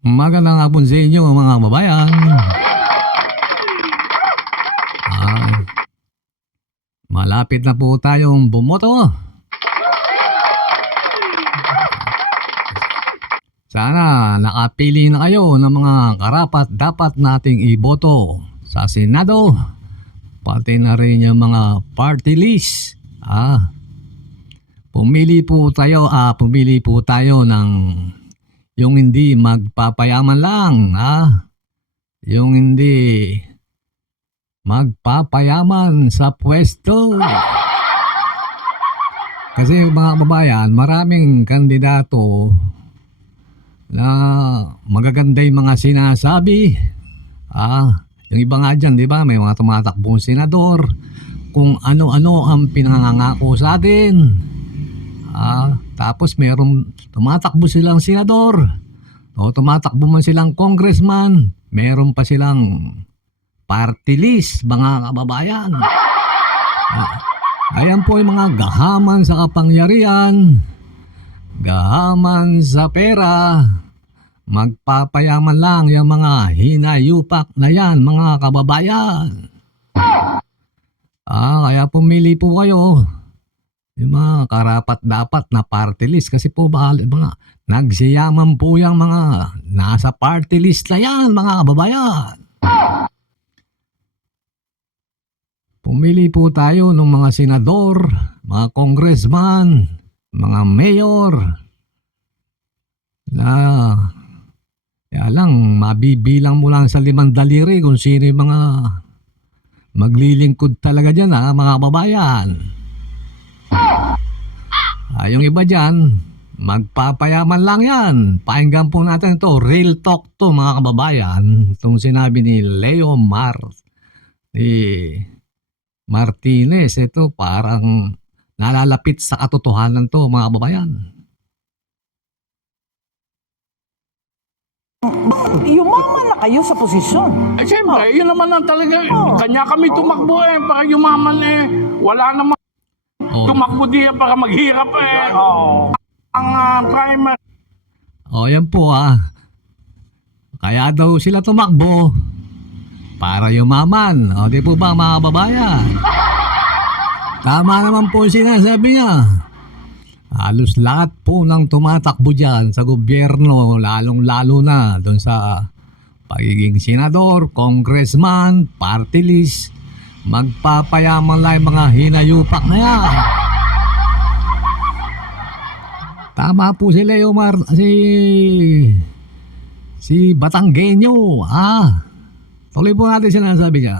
Magandang hapon sa inyo mga kababayan. Ay, malapit na po tayong bumoto. Sana nakapili na kayo ng mga karapat-dapat nating iboto sa Senado, pati na rin yung mga party list. Pumili po tayo ng yung hindi magpapayaman lang, yung hindi magpapayaman sa pwesto. Kasi mga kababayan, maraming kandidato na magaganda yung mga sinasabi. Yung iba nga dyan, di ba, may mga tumatakbong senador, kung ano-ano ang pinangangako sa atin. Tapos mayroong tumatakbo silang senador, o tumatakbo man silang congressman, meron pa silang party list, mga kababayan. Ayan po yung mga gahaman sa kapangyarihan, gahaman sa pera, magpapayaman lang yung mga hinayupak na yan, mga kababayan. Kaya pumili po kayo yung mga karapat-dapat na party list, kasi po mga nagsiyaman po yung mga nasa party list na yan, mga kababayan. Pumili po tayo ng mga senador, mga congressman, mga mayor na kaya lang mabibilang mo lang sa 5 daliri kung sino yung mga maglilingkod talaga dyan, mga kababayan. Yung iba dyan, magpapayaman lang yan. Pakinggan po natin ito, real talk to, mga kababayan. Itong sinabi ni Leo Martinez, ito parang nalalapit sa katotohanan to, mga kababayan. Yumaman na kayo sa posisyon. Siyempre, yun naman ang talaga. Kanya kami tumakbo para yumaman wala naman tumakbo diya para maghirap Ang primary. Yan po Kaya daw sila tumakbo para yumaman. Di po ba, mga kababayan? Tama naman po sinasabi niya. Halos lahat po ng tumatakbo dyan sa gobyerno, lalong-lalo na doon sa pagiging senador, congressman, party list, magpapayaman lang yung mga hinayupak na yan. Tama po si Leo si Batanggenyo. Tuloy po natin sinasabi niya.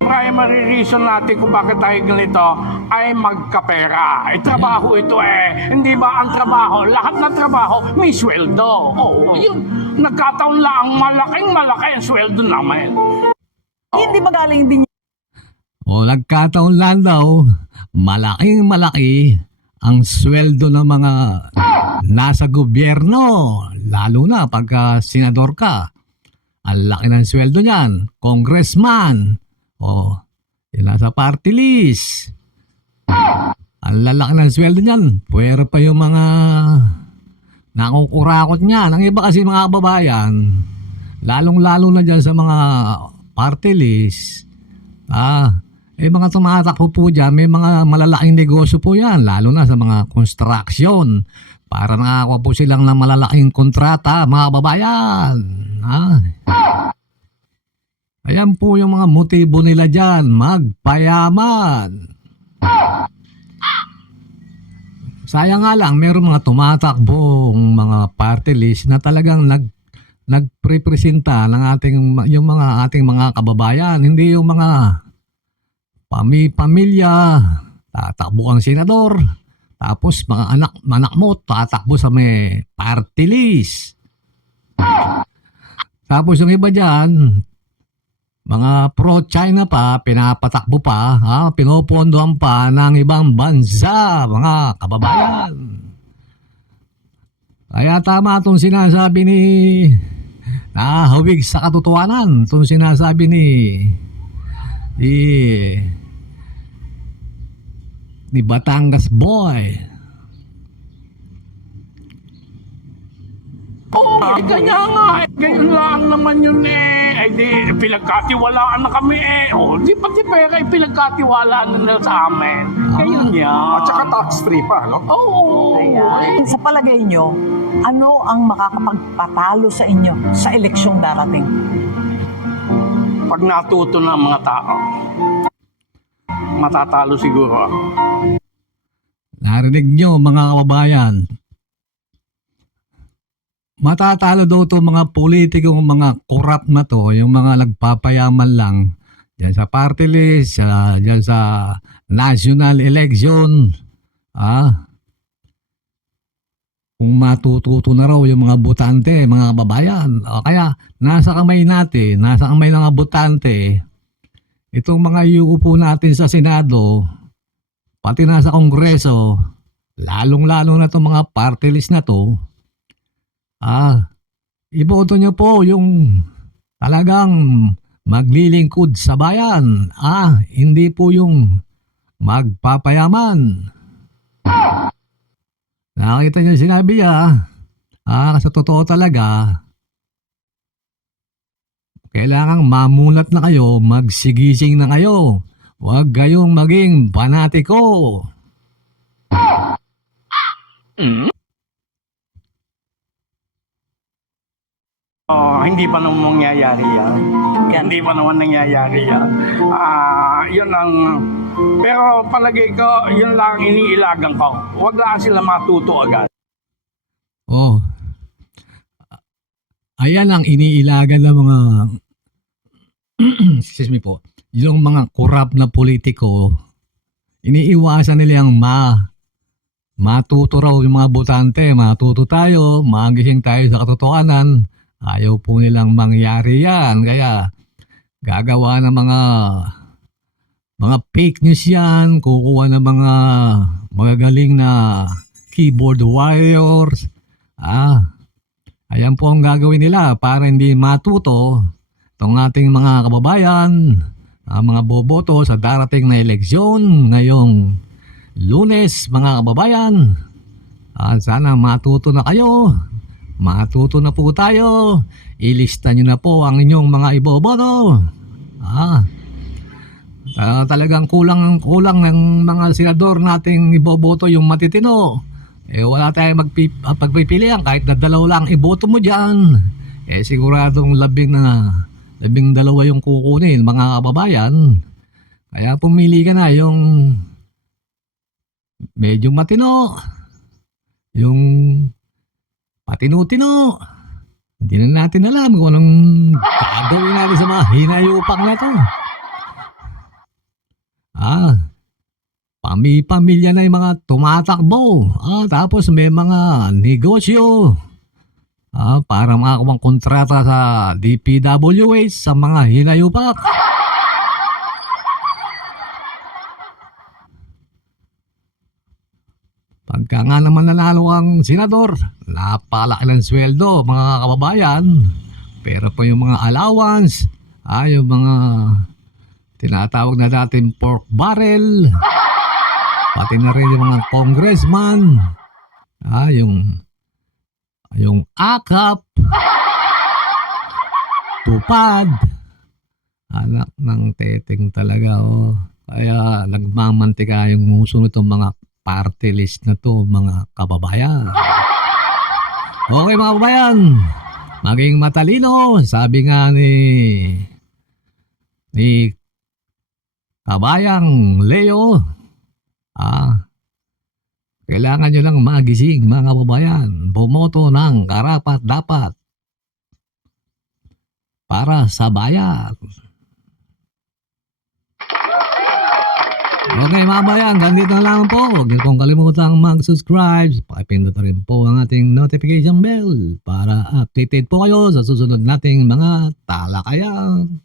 Primary reason natin kung bakit tayo ganito ay magkapera. Trabaho ito Hindi ba ang trabaho? Lahat ng trabaho may sweldo. Yun. Nagkataon lang malaki ang sweldo namin. Hindi ba galing din Nagkataon lang daw, malaki ang sweldo ng mga nasa gobyerno. Lalo na pagka senador ka. Ang laki ng sweldo niyan. Congressman. Yung nasa party list. Ang lalaki ng sweldo niyan. Pwera pa yung mga nakukurakot niyan. Ang iba kasi mga kababayan, lalong-lalo na dyan sa mga party list, mga tumatakbo po dyan, may mga malalaking negosyo po yan, lalo na sa mga construction. Para nakakuha po silang ng malalaking kontrata, mga kababayan. Ayan po yung mga motibo nila dyan, magpayaman. Sayang nga lang, meron mga tumatakbong mga party list na talagang nagprepresenta ng yung mga ating mga kababayan, hindi yung mga pamilya, tatakbo ang senador, tapos mga anak mo tatakbo sa may party list. Tapos yung iba dyan, mga pro-China pa, pinapatakbo pa, pinopondohan pa ng ibang bansa, mga kababayan. Kaya tama itong sinasabi ni nahawig sa katotohanan, itong sinasabi ni ni Batangas Boy. Oo, kanya nga. Ganyan lang naman yun eh. Ay di, pinagkatiwalaan na kami eh. O, di pati pera, pinagkatiwalaan na nila sa amin. Ganyan yan. At saka tax-free pa, no? Oo. Ayan. Sa palagay nyo, ano ang makakapagpatalo sa inyo sa eleksyong darating? Pag natuto na ang mga tao, matatalo siguro. Narinig nyo mga kababayan. Matatalo daw to mga politikong mga korap na to, yung mga nagpapayaman lang dyan sa party list, dyan sa national election. Kung matututo na raw yung mga botante, mga kababayan. Kaya nasa kamay natin, nasa kamay ng mga botante, itong mga iuupo natin sa Senado, pati nasa Kongreso, lalong-lalo na itong mga party list na to, iboto nyo po yung talagang maglilingkod sa bayan. Hindi po yung magpapayaman. Nakakita nyo sinabi niya, sa totoo talaga, kailangang mamulat na kayo, magsigising na kayo. Huwag kayong maging panatiko. Hindi pa naman mangyayari yan. Hindi pa naman nangyayari yan. Yun ang... Pero palagay ko, yun lang iniilagan ko. Huwag lang sila matuto agad. Ayan ang iniilagan ng mga excuse me po, yung mga korap na politiko. Iniiwasan nila yung matuto raw yung mga botante, matuto tayo, magising tayo sa katotohanan. Ayaw po nilang mangyari yan. Kaya gagawa ng mga fake news yan, kukuha ng mga magagaling na keyboard warriors. Ayan po ang gagawin nila para hindi matuto itong ating mga kababayan, mga boboto sa darating na eleksyon ngayong Lunes, mga kababayan. Sana matuto na kayo. Matuto na po tayo. Ilista nyo na po ang inyong mga iboboto. Talagang kulang ng mga senador nating iboboto yung matitino. Wala tayong pagpipilian. Kahit na dalaw lang iboto mo dyan, siguradong labing dalawa yung kukunin, mga kababayan. Kaya pumili ka na yung medyo matino, yung patino-tino. Hindi na natin alam kung anong gagawin natin sa mga hinayupak na to. Pamilya na yung mga tumatakbo. Tapos may mga negosyo. Para makakuha kontrata sa DPWH sa mga hinayupak. Pagka nga naman nanalo ang senador, napalaki ng sweldo, mga kababayan. Pero po yung mga allowance, yung mga tinatawag na dating pork barrel, pati na rin yung mga congressman, yung akap, tupad, anak ng teteng talaga. Kaya nagmamantika yung muso nitong mga party list na to, mga kababayan. Okay, mga kababayan, maging matalino. Sabi nga ni Kabayang Leo, kailangan nyo lang magising, mga kababayan. Bumoto ng karapat-dapat para sa bayan. Okay, mga kababayan, ganito na lang po. Huwag niyo pong kalimutang mag-subscribe. Pakipindot na rin po ang ating notification bell para updated po kayo sa susunod nating mga talakayan.